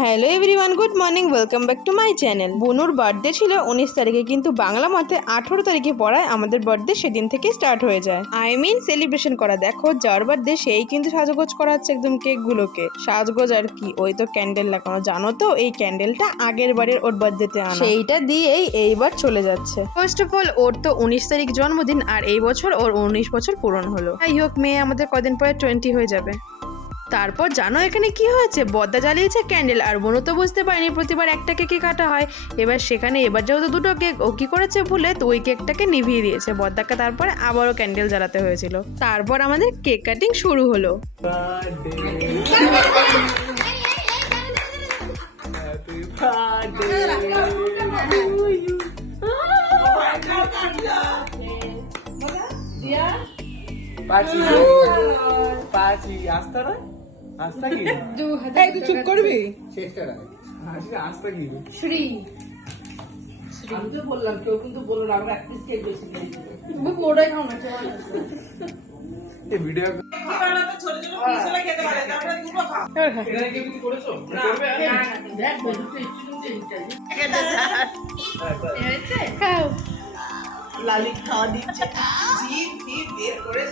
Hello everyone, good morning, welcome back to my channel. বনুর birthday ছিল 19 তারিখে, কিন্তু বাংলা মাসে 18 তারিখে পড়ায় আমাদের বার্থডে সেদিন থেকে স্টার্ট হয়ে যায়। সেলিব্রেশন করা। দেখো যার বার্থডে সেই কিন্তু সাজগোজ করাচ্ছে একদম কেকগুলোকে। সাজগোজ আর কি, ওই তো ক্যান্ডেল লাগানো। জানো তো এই ক্যান্ডেলটা আগের বারের ওর বার্থডেতে আনা, সেইটা দিয়েই এইবার চলে যাচ্ছে। ফার্স্ট অফ অল ওর তো 19 তারিখ জন্মদিন, আর এই বছর ওর 19 বছর পূরণ হলো। যাই হোক, মেয়ে আমাদের কদিন পরে 20 হয়ে যাবে। তারপর জানো এখানে কি হয়েছে, বদ্দা জ্বালিয়েছে ক্যান্ডেল, আর বোনও তো বুঝতে পারিনি প্রতিবার একটা কেকই কাটা হয়। এবার যেহেতু দুটো কেক, ও কি করেছে ভুলে তো ওই কেকটাকে নিভিয়ে দিয়েছে বদ্দাকে। তারপরে আবারও ক্যান্ডেল জ্বালাতে হয়েছিল। তারপর আমাদের কেক কাটিং শুরু হলো। চুপ করবি। বললাম কেউ কিন্তু বললো না, আমরা এক পিস কেক বেশি ওটাই খাও না। লালি খাওয়া দিচ্ছে, বের করে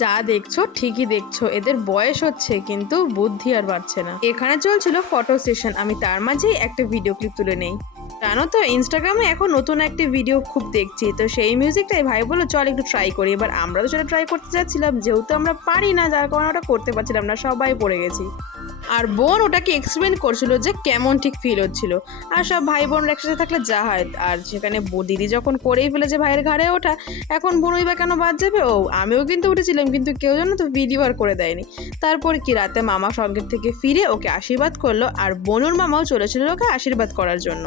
যা দেখছো ঠিকই দেখছো, এদের বয়স হচ্ছে কিন্তু বুদ্ধি আর বাড়ছে না। এখানে চলছিল ফটো সেশন, আমি তার মাঝেই একটা ভিডিও ক্লিপ তুলে নেই। জানো তো ইনস্টাগ্রামে এখন নতুন একটা ভিডিও খুব দেখছি, তো সেই মিউজিকটাই ভাই বলো চল একটু ট্রাই করি। এবার আমরা তো সেটা ট্রাই করতে যাচ্ছিলাম, যেহেতু আমরা পারি না যার কারণে ওটা করতে পারছিলাম না, সবাই পড়ে গেছি। আর বোন ওটাকে এক্সপ্লেন করছিল যে কেমন ঠিক ফিল হচ্ছিল। আর সব ভাই বোন একসাথে থাকলে যা হয়। আর সেখানে দিদি যখন করেই ফেলেছে ভাইয়ের ঘাড়ে ওঠা, এখন বোনই বা কেন বাদ যাবে। আমিও কিন্তু উঠেছিলাম, কিন্তু কেউ যেন তো ভিডিও আর করে দেয়নি। তারপর কি রাতে মামা সঙ্গের থেকে ফিরে ওকে আশীর্বাদ করলো, আর বনুর মামাও চলেছিল ওকে আশীর্বাদ করার জন্য।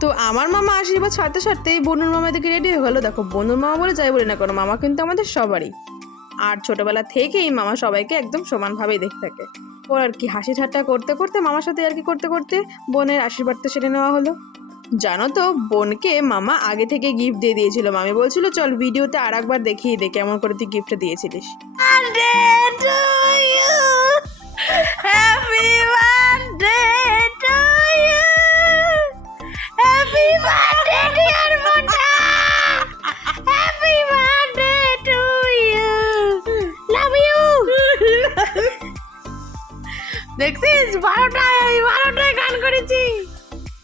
তো আমার মামা আশীর্বাদ সারতে সারতেই বনুর মামা দিকে রেডি হয়ে গেলো। দেখো বনুর মামা বলে যাই বলি না কেন, মামা কিন্তু আমাদের সবারই। আর ছোটবেলা থেকেই মামা সবাইকে একদম সমানভাবেই দেখে থাকে। ওর আর কি হাসি ঠাট্টা করতে করতে মামার সাথে আর কি করতে করতে বোনের আশীর্বাদটা সেরে নেওয়া হলো। জানো তো বোনকে মামা আগে থেকে গিফট দিয়ে দিয়েছিল। মামি বলছিল চল ভিডিওতে আর একবার দেখিয়ে দে কেমন করে তুই গিফটটা দিয়েছিলিস। দেখছিস 12টায় গান করেছি।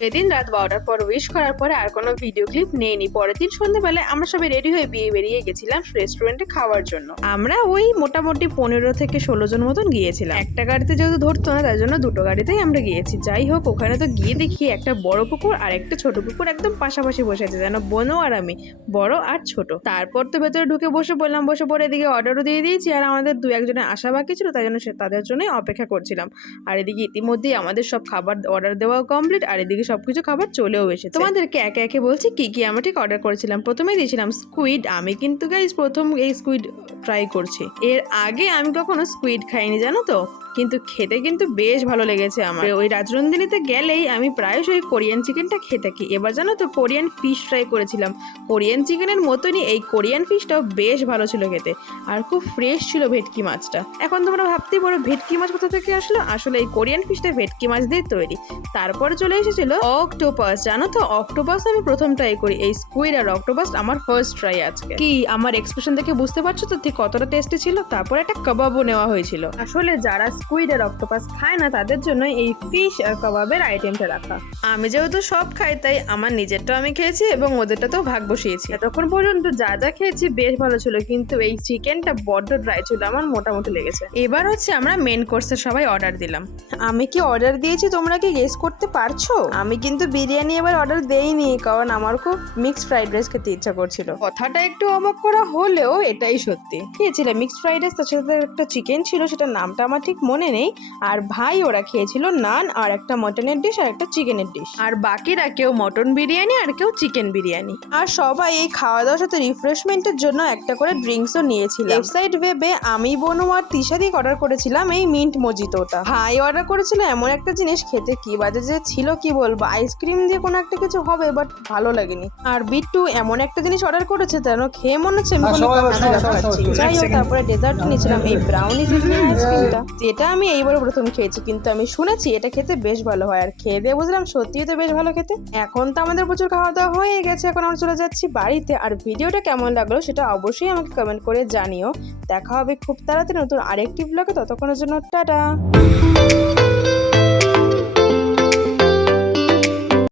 সেদিন রাত 12টার পর উইশ করার পরে আর কোনো ভিডিও ক্লিপ নেইনি। পরের দিন সন্ধ্যাবেলায় আমরা সবাই রেডি হয়ে বেরিয়ে গেছিলাম রেস্টুরেন্টে খাওয়ার জন্য। আমরা ওই মোটামুটি 15 থেকে 16 জন মতন গিয়েছিলাম। একটা গাড়িতে যেহেতু ধরতো না, তার জন্য দুটো গাড়িতেই আমরা গিয়েছি। যাই হোক, ওখানে তো গিয়ে দেখি একটা বড় পুকুর আর একটা ছোট পুকুর একদম পাশাপাশি বসে আছে, যেন বোনও আর আমি, বড় আর ছোট। তারপর তো ভেতরে ঢুকে বসে পড়লাম। বসে পড়ে এদিকে অর্ডারও দিয়ে দিয়েছি, আর আমাদের 2-1 জনের আসা বাকি ছিল, তাই জন্য তাদের জন্যই অপেক্ষা করছিলাম। আর এদিকে ইতিমধ্যেই আমাদের সব খাবার অর্ডার দেওয়া কমপ্লিট, আর এদিকে সবকিছু খাবার চলেও এসেছে। তোমাদেরকে একে একে বলছি কি কি আমরা ঠিক অর্ডার করেছিলাম। প্রথমে দিয়েছিলাম স্কুইড। আমি কিন্তু গাইস প্রথম এই স্কুইড ট্রাই করছি। এর আগে আমি কখনো স্কুইড খাইনি জানো তো, কিন্তু খেতে কিন্তু বেশ ভালো লেগেছে আমার। ওই রাজনন্দিনীতে গেলেই আমি প্রায়শই কোরিয়ান চিকেনটা খেয়ে থাকি। এবার জানো তো কোরিয়ান ফিশ ট্রাই করেছিলাম। কোরিয়ান চিকেনের মতনই এই কোরিয়ান ফিশটাও বেশ ভালো ছিল খেতে, আর খুব ফ্রেশ ছিল ভেটকি মাছটা। এখন তোমরা ভাবতেই পারো ভেটকি মাছ কোথা থেকে আসলো, আসলে এই কোরিয়ান ফিশটা ভেটকি মাছ দিয়ে তৈরি। তারপরে চলে এসেছিল অক্টোপাস। জানো তো অক্টোপাস আমি প্রথম ট্রাই করি। এই স্কুইড আর অক্টোপাস আমার ফার্স্ট ট্রাই আজকে। কি আমার এক্সপ্রেশন দেখে বুঝতে পারছো তো ঠিক কতটা টেস্টি ছিল। তারপরে একটা কাবাবও নেওয়া হয়েছিল। আসলে যারা স্কুইড আর অক্টোপাস খায় না তাদের জন্য এই ফিশ আর কাবাবের আইটেমটা রাখা। আমি যেহেতু সব খাই তাই আমার নিজেরটাও আমি খেয়েছি এবং ওদেরটাতেও ভাগ বসিয়েছি। এতক্ষণ পর্যন্ত যা যা খেয়েছি বেশ ভালো ছিল, কিন্তু এই চিকেনটা বড্ড ড্রাই ছিল, আমার মোটামুটি লেগেছে। এবার হচ্ছে আমরা মেন কোর্সে সবাই অর্ডার দিলাম। আমি কি অর্ডার দিয়েছি তোমরা কি গেস করতে পারছো? আমি কিন্তু বিরিয়ানি এবার অর্ডার দেইনি, কারণ আমার খুব মিক্সড ফ্রাইড রাইস খেতে ইচ্ছা করছিল। কথাটা একটু অবাক করা হলেও এটাই সত্যি। খেয়েছিলাম মিক্সড ফ্রাইড রাইস, তার সাথে একটা চিকেন ছিল, সেটার নামটা আমার ঠিক মনে মনে নেই। আর ভাই ওরা খেয়েছিল নান আর একটা মটনের ডিশ আর একটা চিকেনের ডিশ, আর বাকিরা কেউ মটন বিরিয়ানি আর কেউ চিকেন বিরিয়ানি। আর সবাই এই খাওয়া দাওয়ার সাথে রিফ্রেশমেন্টের জন্য একটা করে ড্রিঙ্কসও নিয়েছিল। ওয়েবসাইট ভেবে আমি, বনু আর তিশাদিক অর্ডার করেছিলাম এই মিন্ট মজিতোটা। ভাই অর্ডার করেছিল এমন একটা জিনিস, খেতে কি বাজে যে ছিল কি বলবো, আইসক্রিম দিয়ে কোনো একটা কিছু হবে বাট ভালো লাগেনি। আর বিট্টু এমন একটা জিনিস অর্ডার করেছে যেন খেয়ে মনে হচ্ছে আমি কোনো খাচ্ছি। যাই হোক, তারপরে ডেজার্ট নিয়েছিলাম এই ব্রাউনি সিজনিং আইসক্রিমটা, যেটা আমি এইবার প্রথম খেয়েছি, কিন্তু আমি শুনেছি এটা খেতে বেশ ভালো হয়। আর খেয়ে দিয়ে বুঝলাম সত্যিই তো বেশ ভালো খেতে। এখন তো আমাদের প্রচুর খাওয়া দাওয়া হয়ে গেছে, এখন আমরা চলে যাচ্ছি বাড়িতে। আর ভিডিওটা কেমন লাগলো সেটা অবশ্যই আমাকে কমেন্ট করে জানিও। দেখা হবে খুব তাড়াতাড়ি নতুন আরেকটি ব্লগে, ততক্ষণের জন্য টাটা।